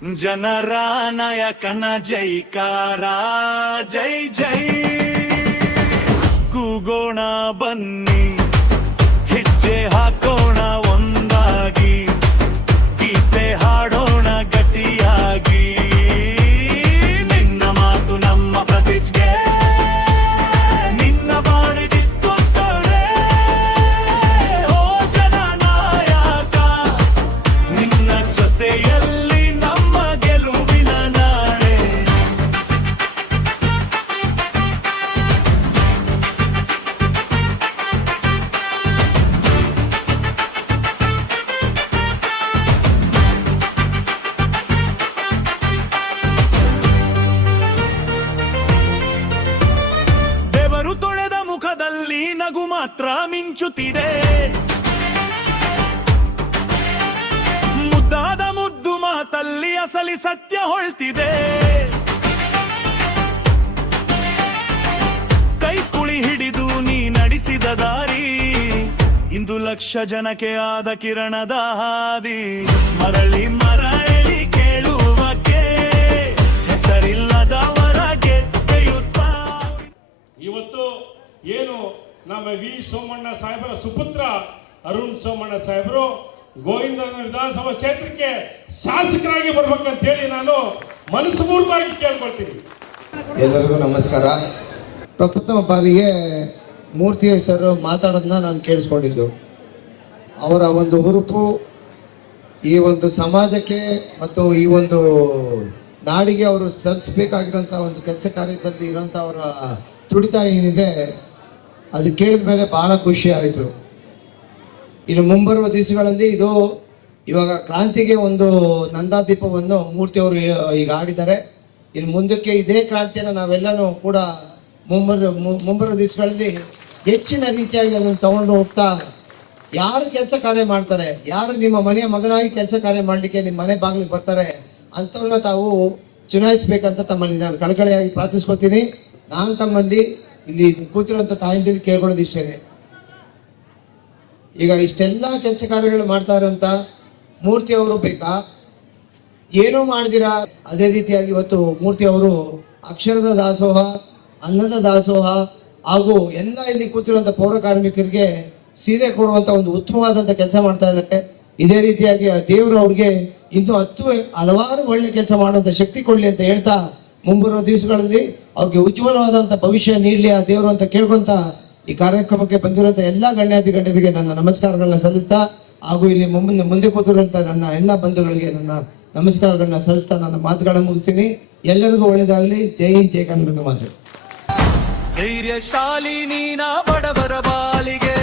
ಜನರ ನಾಯಕನ ಜೈಕಾರ ಜೈ ಜೈ ಕೂಗೋಣ ಬನ್ನಿ ಹೆಜ್ಜೆ ಹಾಕೋಣ ಒಂದಾಗಿ ಗೀತೆ ಹಾಡೋಣ ಗಟ್ಟಿಯಾಗಿ ನಿನ್ನ ಮಾತು ನಮ್ಮ ಪ್ರತಿಜ್ಞೆ ನಿನ್ನ ಬಾಳಿದಿತ್ತುತ್ತವೆ ಓ ಜನನಾಯಕ ನಿನ್ನ ಜೊತೆಯಲ್ಲಿ ನಮ್ಮ ಗೆಲುವಿನ ನಾಳೆ ಬೆವರು ತೊಳೆದ ಮುಖದಲ್ಲಿ ನಗು ಮಾತ್ರ ಮಿಂಚುತ್ತಿದೆ ಮುದ್ದಾದ ಮುದ್ದು ಮಾತಲ್ಲಿ ಅಸಲಿ ಸತ್ಯ ಹೊಳ್ತಿದೆ ಕೈ ಕುಳಿ ಹಿಡಿದು ನೀ ನಡೆಸಿದ ದಾರಿ ಇಂದು ಲಕ್ಷ ಜನಕ್ಕೆ ಆದ ಕಿರಣದ ಹಾದಿ ಮರಳಿ ಮರಳಿ ಕೇಳುವಕ್ಕೆ ಹೆಸರಿಲ್ಲದವರ ಗೆದ್ದೆಯುತ್ತ ಇವತ್ತು ಏನು ನಮ್ಮ ವಿ ಸೋಮಣ್ಣ ಸಾಹೇಬರ ಸುಪುತ್ರ ಅರುಣ್ ಸೋಮಣ್ಣ ಸಾಹೇಬರು ಗೋವಿಂದ ವಿಧಾನಸಭಾ ಕ್ಷೇತ್ರಕ್ಕೆ ಶಾಸಕರಾಗಿ ಬರ್ಬೇಕಂತೇಳಿ ನಾನು ಮನಸ್ಪೂರ್ವಕವಾಗಿ ಕೇಳ್ಕೊಳ್ತೀನಿ. ಎಲ್ಲರಿಗೂ ನಮಸ್ಕಾರ. ಪ್ರಪ್ರಥಮ ಬಾರಿಗೆ ಮೂರ್ತಿ ಹೆಸರು ಮಾತಾಡೋದನ್ನ ನಾನು ಕೇಳಿಸ್ಕೊಂಡಿದ್ದು. ಅವರ ಒಂದು ಹುರುಪು ಈ ಒಂದು ಸಮಾಜಕ್ಕೆ ಮತ್ತು ಈ ಒಂದು ನಾಡಿಗೆ ಅವರು ಸಲ್ಲಿಸಬೇಕಾಗಿರೋಂಥ ಒಂದು ಕೆಲಸ ಕಾರ್ಯದಲ್ಲಿ ಇರೋಂಥ ಅವರ ತುಡಿತ ಏನಿದೆ ಅದು ಕೇಳಿದ ಮೇಲೆ ಭಾಳ ಖುಷಿ ಆಯಿತು. ಇನ್ನು ಮುಂಬರುವ ದಿವಸಗಳಲ್ಲಿ ಇದು ಇವಾಗ ಕ್ರಾಂತಿಗೆ ಒಂದು ನಂದಾದೀಪವನ್ನು ಮೂರ್ತಿಯವರು ಈಗ ಆಡಿದ್ದಾರೆ. ಇನ್ನು ಮುಂದಕ್ಕೆ ಇದೇ ಕ್ರಾಂತಿಯನ್ನು ನಾವೆಲ್ಲನೂ ಕೂಡ ಮುಂಬರುವ ದಿವಸಗಳಲ್ಲಿ ಹೆಚ್ಚಿನ ರೀತಿಯಾಗಿ ಅದನ್ನು ತಗೊಂಡು ಹೋಗ್ತಾ ಯಾರು ಕೆಲಸ ಕಾರ್ಯ ಮಾಡ್ತಾರೆ, ಯಾರು ನಿಮ್ಮ ಮನೆಯ ಮಗನಾಗಿ ಕೆಲಸ ಕಾರ್ಯ ಮಾಡಲಿಕ್ಕೆ ನಿಮ್ಮ ಮನೆ ಬಾಗಿಲಿಗೆ ಬರ್ತಾರೆ ಅಂಥವ್ರನ್ನ ತಾವು ಚುನಾಯಿಸಬೇಕಂತ ತಮ್ಮಲ್ಲಿ ನಾನು ಕಳಕಳಿಯಾಗಿ ಪ್ರಾರ್ಥಿಸ್ಕೊತೀನಿ. ನಾನು ತಮ್ಮಲ್ಲಿ ಇಲ್ಲಿ ಕೂತಿರುವಂಥ ತಾಯಿಂದಿಲ್ಲಿ ಕೇಳ್ಕೊಳ್ಳೋದು ಇಷ್ಟೇ. ಈಗ ಇಷ್ಟೆಲ್ಲ ಕೆಲಸ ಕಾರ್ಯಗಳು ಮಾಡ್ತಾ ಇರೋಂಥ ಮೂರ್ತಿಯವರು ಬೇಕಾ? ಏನೂ ಮಾಡ್ದಿರಾ ಅದೇ ರೀತಿಯಾಗಿ ಇವತ್ತು ಮೂರ್ತಿಯವರು ಅಕ್ಷರದ ದಾಸೋಹ, ಅನ್ನದ ದಾಸೋಹ ಹಾಗೂ ಎಲ್ಲ ಇಲ್ಲಿ ಕೂತಿರುವಂಥ ಪೌರ ಕಾರ್ಮಿಕರಿಗೆ ಸೀರೆ ಕೊಡುವಂಥ ಒಂದು ಉತ್ತಮವಾದಂಥ ಕೆಲಸ ಮಾಡ್ತಾ ಇದ್ದಾರೆ. ಇದೇ ರೀತಿಯಾಗಿ ದೇವರು ಅವ್ರಿಗೆ ಇನ್ನೂ ಹಲವಾರು ಒಳ್ಳೆ ಕೆಲಸ ಮಾಡುವಂಥ ಶಕ್ತಿ ಕೊಡಲಿ ಅಂತ ಹೇಳ್ತಾ ಮುಂಬರುವ ದಿವಸಗಳಲ್ಲಿ ಅವ್ರಿಗೆ ಉಜ್ವಲವಾದಂಥ ಭವಿಷ್ಯ ನೀಡಲಿ ಆ ದೇವರು ಅಂತ ಕೇಳ್ಕೊಂತ ಈ ಕಾರ್ಯಕ್ರಮಕ್ಕೆ ಬಂದಿರುವಂಥ ಎಲ್ಲ ಗಣ್ಯಾತಿ ಗಣ್ಯರಿಗೆ ನನ್ನ ನಮಸ್ಕಾರಗಳನ್ನ ಸಲ್ಲಿಸ್ತಾ ಹಾಗೂ ಇಲ್ಲಿ ಮುಂದೆ ಕೂತಿರುವಂಥ ನನ್ನ ಎಲ್ಲ ಬಂಧುಗಳಿಗೆ ನನ್ನ ನಮಸ್ಕಾರಗಳನ್ನ ಸಲ್ಲಿಸ್ತಾ ನನ್ನ ಮಾತುಗಳನ್ನ ಮುಗಿಸ್ತೀನಿ. ಎಲ್ಲರಿಗೂ ಒಳ್ಳೆಯದಾಗಲಿ. ಜೈ ಹಿಂದ್, ಜೈ ಕನ್ನಡದ ಮಾತು. ಧೈರ್ಯಶಾಲಿ ನೀನ ಬಡವರ ಬಾಲಿಗೆ